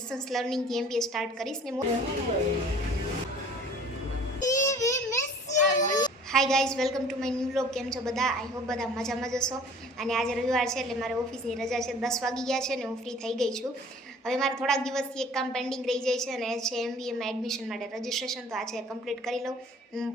Distance લર્નિંગથી MBA start કરીશ ને hi guys, welcome to my new vlog. કેમ છો બધા? આઈ હોપ બધા મજામાં જશો. અને આજે રવિવાર છે એટલે મારે ઓફિસની રજા છે. 10 વાગી ગયા છે ને હું ફ્રી થઈ ગઈ છું. હવે મારે થોડાક દિવસથી એક કામ પેન્ડિંગ રહી જાય છે અને એ છે MBAમાં એડમિશન માટે રજિસ્ટ્રેશન. તો આજે કમ્પ્લીટ કરી લઉં.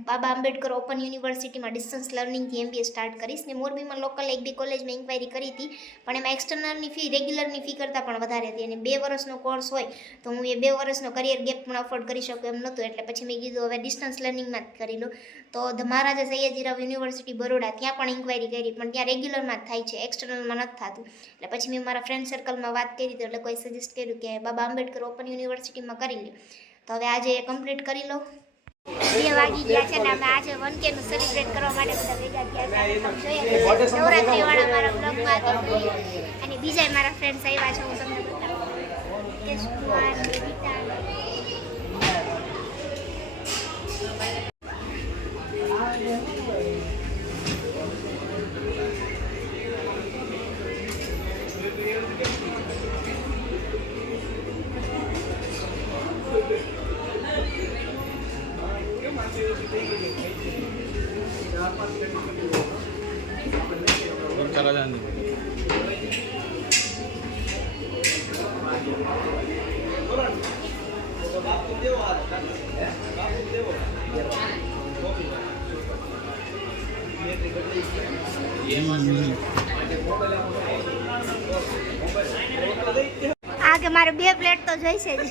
બાબા આંબેડકર ઓપન યુનિવર્સિટીમાં ડિસ્ટન્સ લર્નિંગથી MBA સ્ટાર્ટ કરીશ ને મોરબીમાં લોકલ 1-2 કોલેજમાં ઇન્ક્વાયરી કરી હતી, પણ એમાં એક્સટર્નલની ફી રેગ્યુલરની ફી કરતાં પણ વધારે હતી અને 2 વર્ષનો કોર્સ હોય તો હું એ 2 વર્ષનો કરિયર ગેપ પણ અફોર્ડ કરી શકું એમ નહોતું. એટલે પછી મેં કીધું હવે ડિસ્ટન્સ લર્નિંગમાં જ કરી લઉં. તો મહારાજા સયાજીરાવ યુનિવર્સિટી બરોડા ત્યાં પણ ઇન્ક્વાયરી કરી, પણ ત્યાં રેગ્યુલરમાં જ થાય છે, એક્સટર્નલમાં નથી થતું. એટલે પછી મેં મારા ફ્રેન્ડ સર્કલમાં વાત કરી હતી એટલે કોઈ સજેસ્ટ કર્યું કે બાબા આંબેડકર ઓપન યુનિવર્સિટીમાં કરી લે. તો હવે આજે કમ્પ્લીટ કરી લો. 2 વાગી ગયા છે ને અમે આજે 1K નું સેલિબ્રેટ કરવા માટે બધા ભેગા થયા છે. નવરાત્રી વાળા મારા બ્લોગમાં અને બીજા મારા ફ્રેન્ડ્સ આવ્યા છે. હું તમને બતાવું કે કુમાર બેબીતા આ કે મારે 2 પ્લેટ તો જોઈશે જ.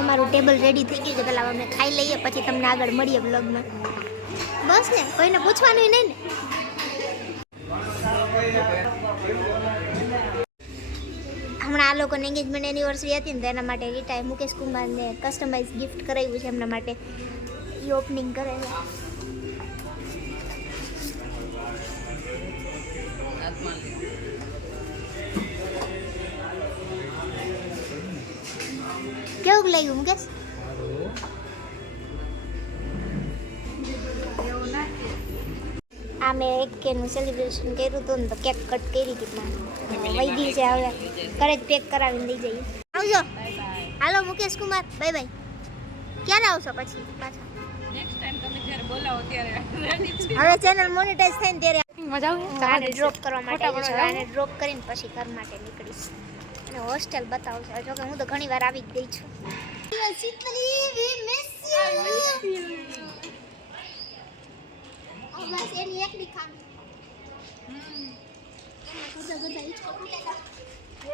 અમારું ટેબલ રેડી થઈ ગયું છે. પેલા અમે ખાઈ લઈએ પછી તમને આગળ મળીએ બ્લોગમાં. બસ ને, કોઈને પૂછવાનું નહીં ને. હમણાં આ લોકોને એન્ગેજમેન્ટ એનિવર્સરી હતી ને તો એના માટે રીટાએ મુકેશ કુમારને કસ્ટમાઇઝ ગિફ્ટ કરાવ્યું છે એમના માટે. એ ઓપનિંગ કરે છે. કેવું લાગ્યું મુકેશ? આ મેં 1K નું સેલિબ્રેશન કર્યું હતું ને તો કેક કટ કરી હતી પણ વૈગી છે. હવે ઘરે જ પેક કરાવીને લઈ જઈએ. આવજો. હાલો મુકેશ કુમાર, બાય બાય. ક્યારે આવશો પછી પાછા? નેક્સ્ટ ટાઈમ તમે જ્યારે બોલાવો ત્યારે રેડી છે. હવે ચેનલ મોનેટાઈઝ થાય ને ત્યારે મજા આવે. આને ડ્રોપ કરવા માટે આવી છે. આને ડ્રોપ કરીને પછી ઘર માટે નીકળીશ અને હોસ્ટેલ બતાવશે. જો કે હું તો ઘણી વાર આવી જ ગઈ છું. બસ એની એકની ખામી.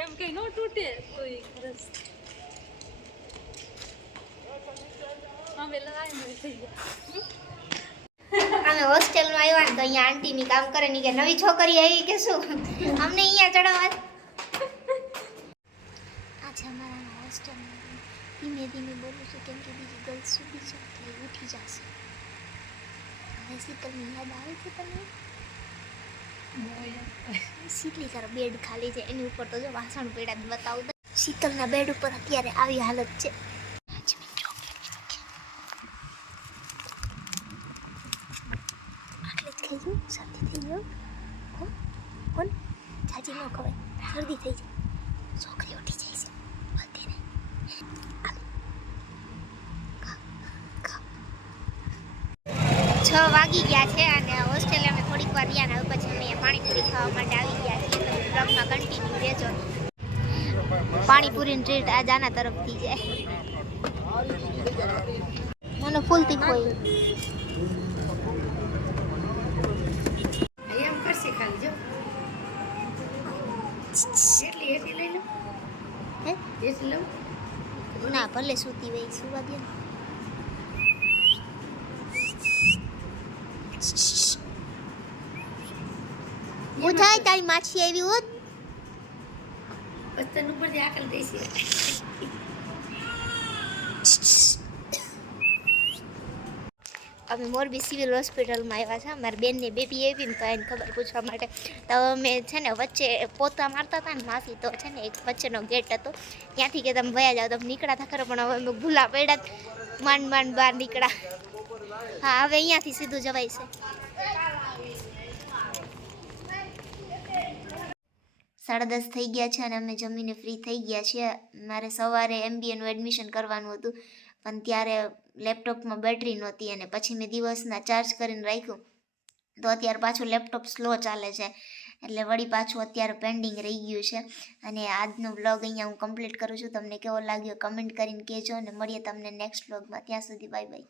એમ કઈ નો તૂટે કોઈ ખરસ. હવે લડાઈ મળી થઈ ગયા. અમે હોસ્ટેલમાં આવ્યા ને તો અહીંયા આંટીની કામ કરે ને કે નવી છોકરી આવી કે શું અમને અહીંયા ચડાવવા. આજે અમારા હોસ્ટેલમાં ધીમે ધીમે બોલું છું કેમ કે બીજી ગર્લ્સ સુધી છે એટલે ઉઠી જશે. હવે શીતલની યાદ આવે છે તમને? શીતલી તારો બેડ ખાલી છે એની ઉપર તો જો વાસણ પડ્યા બતાવું. શીતલના બેડ ઉપર અત્યારે આવી હાલત છે. શરદી થઈ ગયો. કોણ ચાચી ન ખવાય, શરદી થઈ જાય, છોકરી ઉઠી જાય છે. બોલતી નહીં. 6 વાગી ગયા છે અને હોસ્ટેલે અમે થોડીક વાર રહ્યા ને પછી અમે પાણીપુરી ખાવા માટે આવી ગયા છીએ. તો બ્લોગમાં કન્ટિન્યુ રહેજો. પાણીપુરીની ટ્રીટ આજ આના તરફથી છે. મને ફૂલ તીખું હોય. ના ભલે સૂતી હોય સુવા દે. ઉઠાય તારી માછી આવી હોત બસ્તન ઉપરથી આકલ દેશે. અમે મોરબી સિવિલ હોસ્પિટલમાં આવ્યા છે. મારી બેનને બેબી આવી ને તો એને ખબર પૂછવા માટે. તો અમે છે ને વચ્ચે પોતા મારતા હતા ને માસી, તો છે ને એક વચ્ચેનો ગેટ હતો, ત્યાંથી કે તમે વયા જાઓ. તમે નીકળ્યા હતા ખરો, પણ હવે અમે ભૂલા પડ્યા, માંડ માંડ બહાર નીકળ્યા. હા, હવે અહીંયાથી સીધું જવાય છે. 10:30 થઈ ગયા છે અને અમે જમીને ફ્રી થઈ ગયા છીએ. મારે સવારે MBAનું એડમિશન કરવાનું હતું, પણ ત્યારે લેપટોપમાં બેટરી નહોતી અને પછી મેં દિવસના ચાર્જ કરીને રાખ્યું, તો અત્યારે પાછું લેપટોપ સ્લો ચાલે છે, એટલે વળી પાછું અત્યારે પેન્ડિંગ રહી ગયું છે. અને આજનો વ્લોગ અહીંયા હું કમ્પ્લીટ કરું છું. તમને કેવો લાગ્યો કમેન્ટ કરીને કહેજો અને મળીએ તમને નેક્સ્ટ વ્લોગમાં. ત્યાં સુધી બાય બાય.